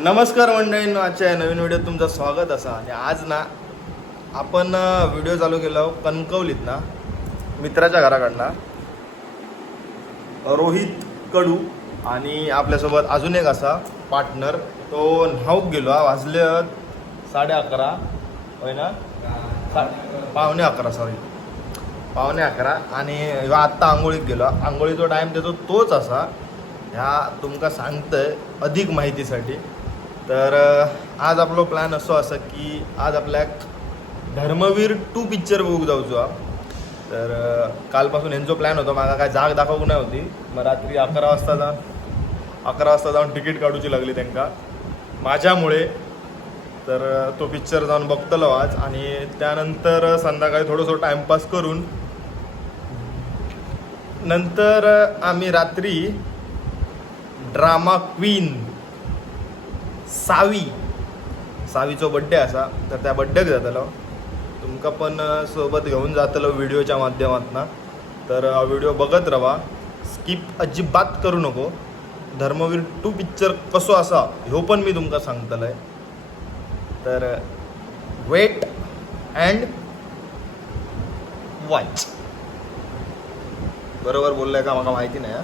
नमस्कार मंडळी आजच्या नवीन व्हिडिओ तुमचं स्वागत असा. आणि आज ना आपण व्हिडिओ चालू केलो हो कणकवलीत ना मित्राच्या घराकडनं. रोहित कडू आणि आपल्यासोबत अजून एक असा पार्टनर तो न्हाऊक गेलो हा. वाजले साडे अकरा. होय ना? सा- पावणे अकरा सॉरी पावणे अकरा आणि ह्यो आत्ता आंघोळीत गेलो. आंघोळीचो टाईम देतो तोच असा. ह्या तुमका सांगतंय अधिक माहितीसाठी. तर आज आपलो प्लॅन असो असा की आज आपल्याक धर्मवीर टू पिक्चर बघूक जाऊचो हा तर कालपासून यांचो प्लॅन होतो. मला काय जाग दाखवूक नाही होती. मग रात्री अकरा वाजता जा अकरा वाजता जाऊन तिकीट काढूची लागली त्यांका. माझ्यामुळे. तर तो पिक्चर जाऊन बघतलो आज. आणि त्यानंतर संध्याकाळी थोडंसं टाइमपास करून नंतर आम्ही रात्री ड्रामा क्वीन सावी. सावीचो बड्डे असा तर त्या बड्डेक जातलो. तुमका पण सोबत घेऊन जातलो व्हिडिओच्या माध्यमातून. तर हा व्हिडिओ बघत राहा स्किप अजिबात करू नको. धर्मवीर टू पिक्चर कसो असा ह्यो पण मी तुमका सांगतलंय. तर वेट अँड वॉच बरोबर बोललाय का? मला माहिती नाही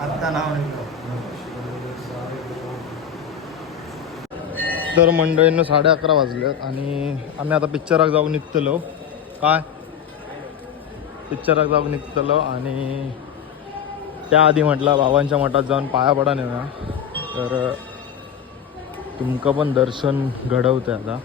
आत्ता नाव तर मंडळीनं साडे अकरा वाजलेत आणि आम्ही आता पिक्चराक जाऊन निघतलो. काय? पिक्चराक जाऊन निघतलो आणि त्याआधी म्हटलं बाबांच्या मठात जाऊन पाया पडा नेऊया. तर तुमकं पण दर्शन घडवते आता.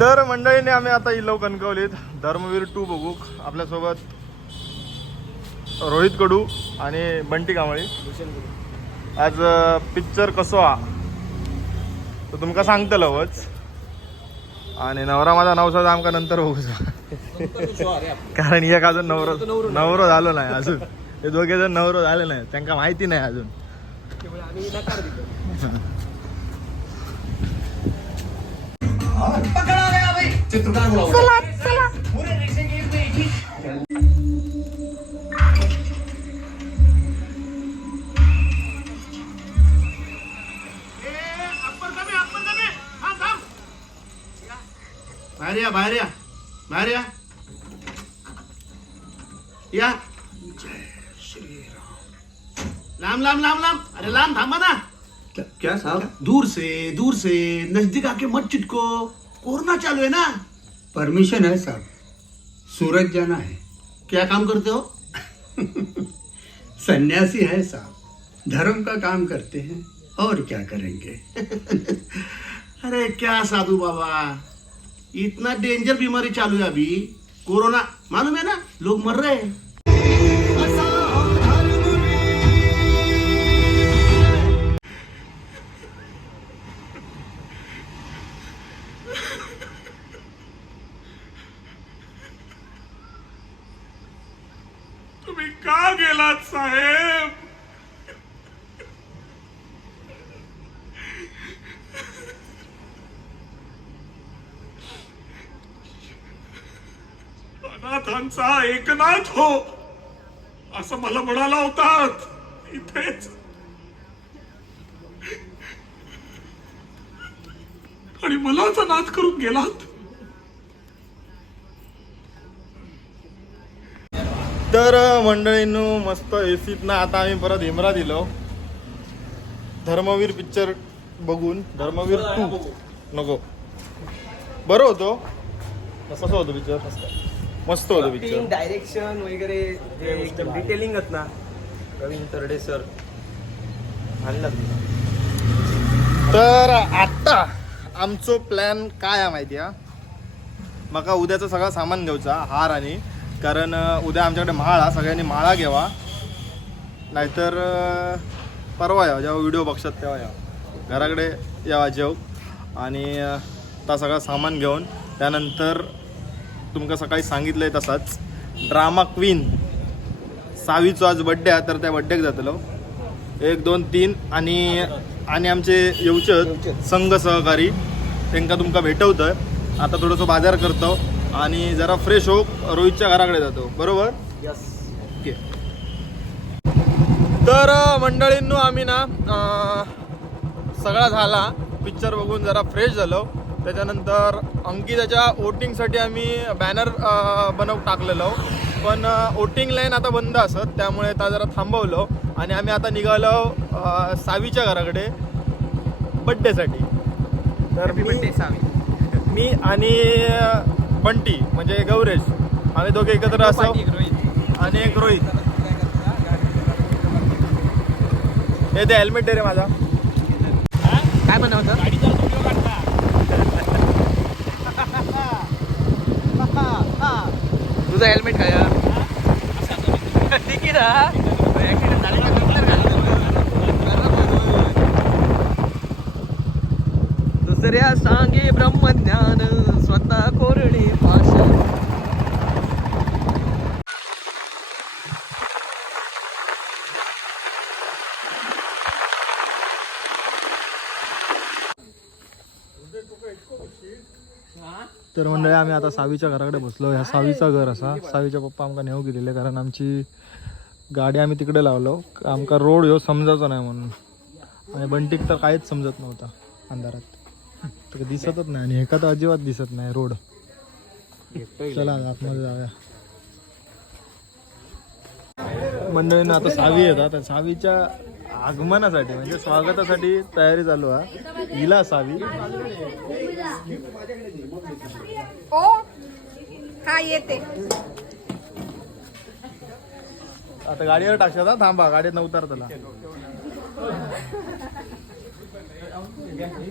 तर मंडळीने आम्ही आता इलो कणकवलीत. धर्मवीर टू बघू. आपल्यासोबत रोहित कडू आणि बंटी कांबळी. आज पिक्चर कसो हा तर तुमका सांगतलंच आणि नवरा माझा नाव सुद्धा आमका नंतर बघू कारण एक अजून नवरो नवरो झालो नाही अजून. हे दोघे जण नवरो झाले नाही. त्यांना माहिती नाही अजून. पकड़ा गया भाई चित्रकार बुलाओ पूरे रिक्शे के एक एक ही बाहेर या बाहेर या बाहेर या. या. लांब लांब लांब लांब. अरे लांब थांबा ना. क्या, क्या साहब? दूर से दूर से नज़दीक आके मत चिटको कोरोना चालू है ना? परमिशन है साहब सूरत जाना है। क्या काम करते हो? सन्यासी है साहब। धर्म का काम करते हैं और क्या करेंगे? अरे क्या साधु बाबा? इतना डेंजर बीमारी चालू है अभी। कोरोना मालूम है ना? लोग मर रहे हैं। अनाथांचा एकनाथ हो. असं मला म्हणाला होतात. इथेच. आणि मलाच अनाथ करून गेलात. तर मंडळींनो मस्त एसीत ना आता आम्ही परत हिमरा दिलो धर्मवीर पिक्चर बघून. धर्मवीर टू नको. बरं होतो. कसं होतं पिक्चर मस्त होतं पिक्चर डायरेक्शन वगैरे जे एकदम डिटेलिंग आहेत ना रवींद्र तरडे सर आणलं तर आत्ता आमचो प्लॅन काय आहे माहिती आहे? माका उद्याचं सगळं सामान घेऊचा हार आणि. कारण अं, उद्या आमच्याकडे माळा सगळ्यांनी माळा घ्यावा. नाहीतर अं, परवा यावं जेव्हा व्हिडिओ बघशात तेव्हा यावं. घराकडे यावा जेव. आणि अं, आता सगळं सामान घेऊन त्यानंतर तुमका सकाळी सांगितलंय तसाच. ड्रामा क्वीन सावीचो आज बड्डे आहे तर त्या बड्डेक जातलो. एक दोन तीन आणि आणि आमचे येवचे संघ सहकारी. त्यांना तुमका भेटवतोय. आता थोडंसं बाजार करतो आणि जरा फ्रेश होऊ रोहितच्या घराकडे जातो. बरोबर? ओके तर मंडळींनो आम्ही ना सगळा झाला. पिक्चर बघून जरा फ्रेश झालो. त्याच्यानंतर अंकिताच्या वोटिंगसाठी आम्ही बॅनर बनव टाकलेलो पण वोटिंग लाईन आता बंद असत त्यामुळे आता जरा थांबवलो. आणि आम्ही आता निघालो सावीच्या घराकडे बड्डेसाठी तर मी मी आणि बंटी म्हणजे गौरेश आम्ही दोघे एकत्र असो आणि एक रोहित. हे ते हेल्मेट दे रे माझा. काय बनवतं? तुझा हेल्मेट काय? ठीक आहे दुसऱ्या सांगे ब्रह्मज्ञान स्वतः कोरणी भाषा. तर मंडळी आम्ही आता सावीच्या घराकडे बसलो. ह्या सावीचा घर असा. सावीच्या पप्पा आमकां नेऊ गेलेले कारण आमची गाडी आम्ही तिकडे लावलो. आमका रोड ह्यो समजायचो नाही म्हणून. आणि बंटीक तर काहीच समजत नव्हता अंधारात. तर दिसतच नाही आणि एका तर अजिबात दिसत नाही रोड. चला आतमध्ये जाऊया. मंडळीनं आता सावी येतात. सावीच्या आगमनासाठी म्हणजे स्वागतासाठी तयारी चालू आहे हिला सावी ओ हा येते. आता गाडीवर टाकशात हा थांबा गाडीत न उतरतला ट्रॉफी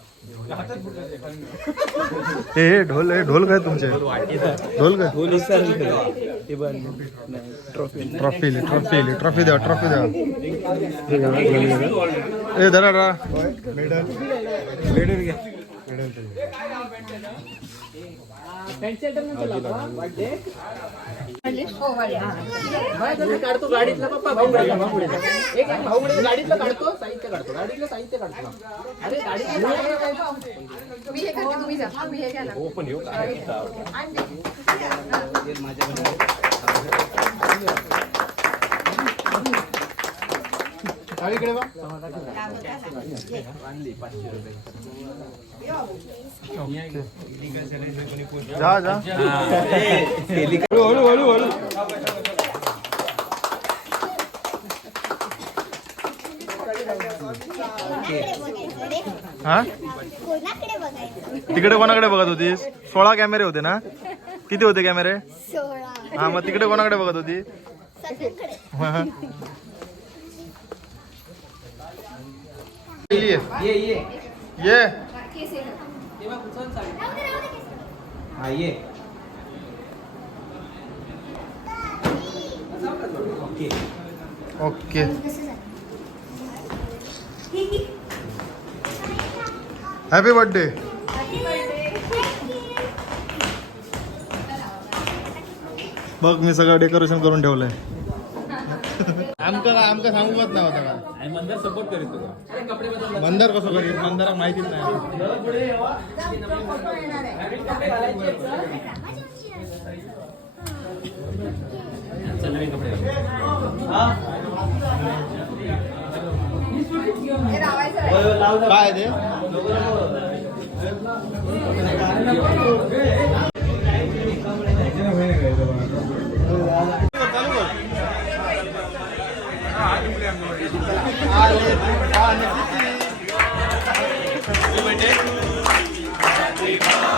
हे ढोल हे ढोल काय तुमचे? ढोल काय? ट्रॉफी ट्रॉफी ट्रॉफी द्या ट्रॉफी द्या. ए धरा रा हो वाढेल. काढतो गाडीतला पप्पा भाऊ एक भाऊ गाडीतलं काढतो. साहित्य काढतो. गाडीतलं साहित्य काढतो. अरे गाडीतलं मी हे करते तुम्ही ना जा जा. हा कोणाकडे बघायचं तिकडे कोणाकडे बघत होतीस? सोळा कॅमेरे होते ना? किती होते कॅमेरे? हा मग तिकडे कोणाकडे बघत होती? सगळीकडे हा. ये ये। ये। आहे. हा ये। ओके। ओके। हॅपी बर्थडे बघ मी सगळं डेकोरेशन करून ठेवलंय. आमका आमका सांगूच नव्हता का? मंदार सपोर्ट करीत मंदार कसं करीत? मंदारा माहितीच नाही. Happy birthday.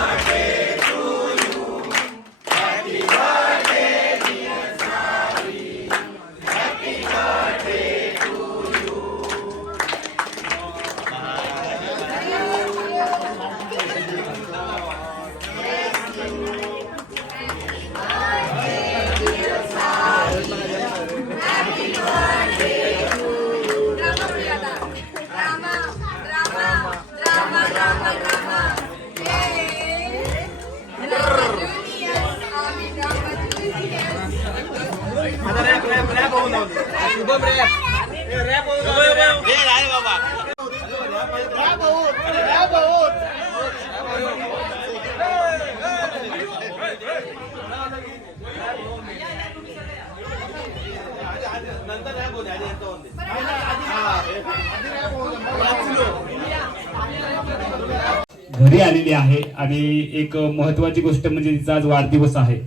घरी आलेली आहे आणि एक महत्वाची गोष्ट म्हणजे तिचा आज वाढदिवस आहे.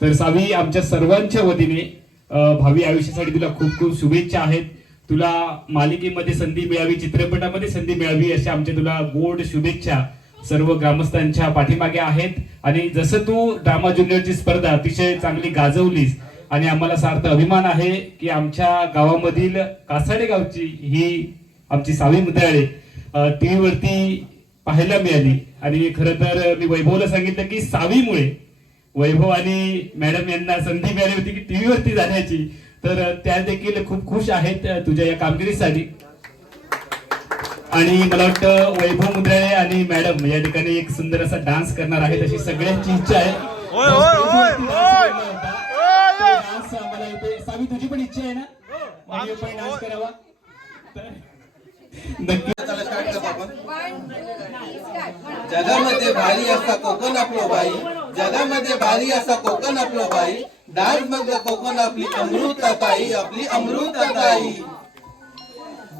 तर सावी आमच्या सर्वांच्या वतीने भावी आयुष्यासाठी तुला खूप खूप शुभेच्छा आहेत. तुला मालिकेमध्ये संधी मिळावी चित्रपटामध्ये संधी मिळावी अशा आमच्या तुला गोड शुभेच्छा. सर्व ग्रामस्थांच्या पाठीमागे आहेत. आणि जसं तू ड्रामा ज्युनियरची स्पर्धा अतिशय चांगली गाजवलीस आणि आम्हाला सार्थ अभिमान आहे की आमच्या गावामधील कासाडे गावची ही आमची सावी मुद्राळे टीव्ही वरती पाहायला मिळाली. आणि खरं तर मी वैभवला सांगितलं की सावीमुळे वैभव आणि मॅडम यांना संधी मिळाली होती की टीव्ही वरती जाण्याची. तर त्या देखील खूप खुश आहेत तुझ्या या कामगिरीसाठी. आणि मला वाटतं वैभव मुद्राळे आणि मॅडम या ठिकाणी एक सुंदर असा डान्स करणार आहेत अशी सगळ्यांची इच्छा आहे. डान्स आम्हाला इथे सावी तुझी पण इच्छा आहे ना? पण डान्स करावा. तर नक्की. जगामध्ये भारी असा कोकण आपलो बाई जगामध्ये भारी असा कोकण आपला बाई. डान्स मधलं कोकण आपली अमृतताई आपली अमृतताई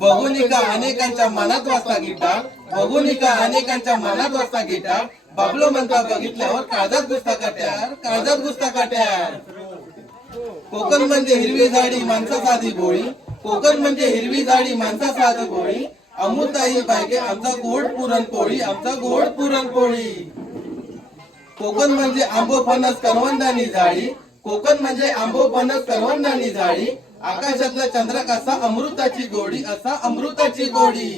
बघून का अनेकांच्या मनात वाचता गीता बघून का अनेकांच्या मनात वाचता गीता बाबलो म्हणता बघितल्यावर काळजात घुसता काट्यार काळजात घुसता काट्यार. कोकण म्हणजे हिरवी झाडी माणसा साधी भोळी कोकण म्हणजे हिरवी झाडी माणसा साधी भोळी अमृताई बायके आमचा गोड पुरणपोळी आमचा गोड पुरणपोळी. कोकण म्हणजे आंबो फणस करवंदानी जाळी कोकण म्हणजे आंबो फणस करवंदानी जाळी आकाशातला चंद्र कसा अमृताची गोडी असा अमृताची गोडी.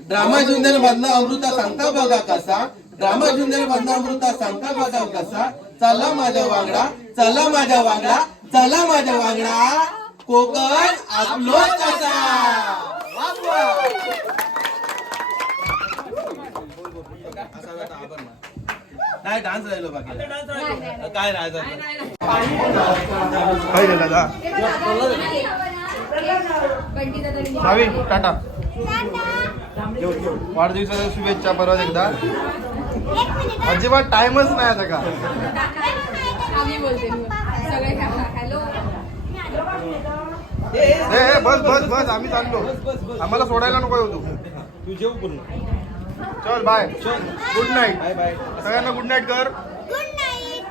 ड्रामा ज्युनियर मधला अमृता सांगता बघा कसा ड्रामा ज्युनियर मधला अमृता सांगता बघा कसा. चला माझ्या वांगडा चला माझ्या वांगडा चला माझ्या वांगडा. कोकण आपलो कसा नाही डान्स राहिलो बाकी? काय नाही. काय गेला दादा सावी टाटा. वाढदिवसाच्या शुभेच्छा परत एकदा. अजिबात टाइमच नाही आता का? आम्ही बोलते मी. सगळे हॅलो. ए ए, बस बस बस. आम्ही चाललो. आम्हाला सोडायला नको येऊ तू. तू जेव पूर्ण. चल बाय गुड नाईट सगळ्यांना गुड नाईट कर. Good night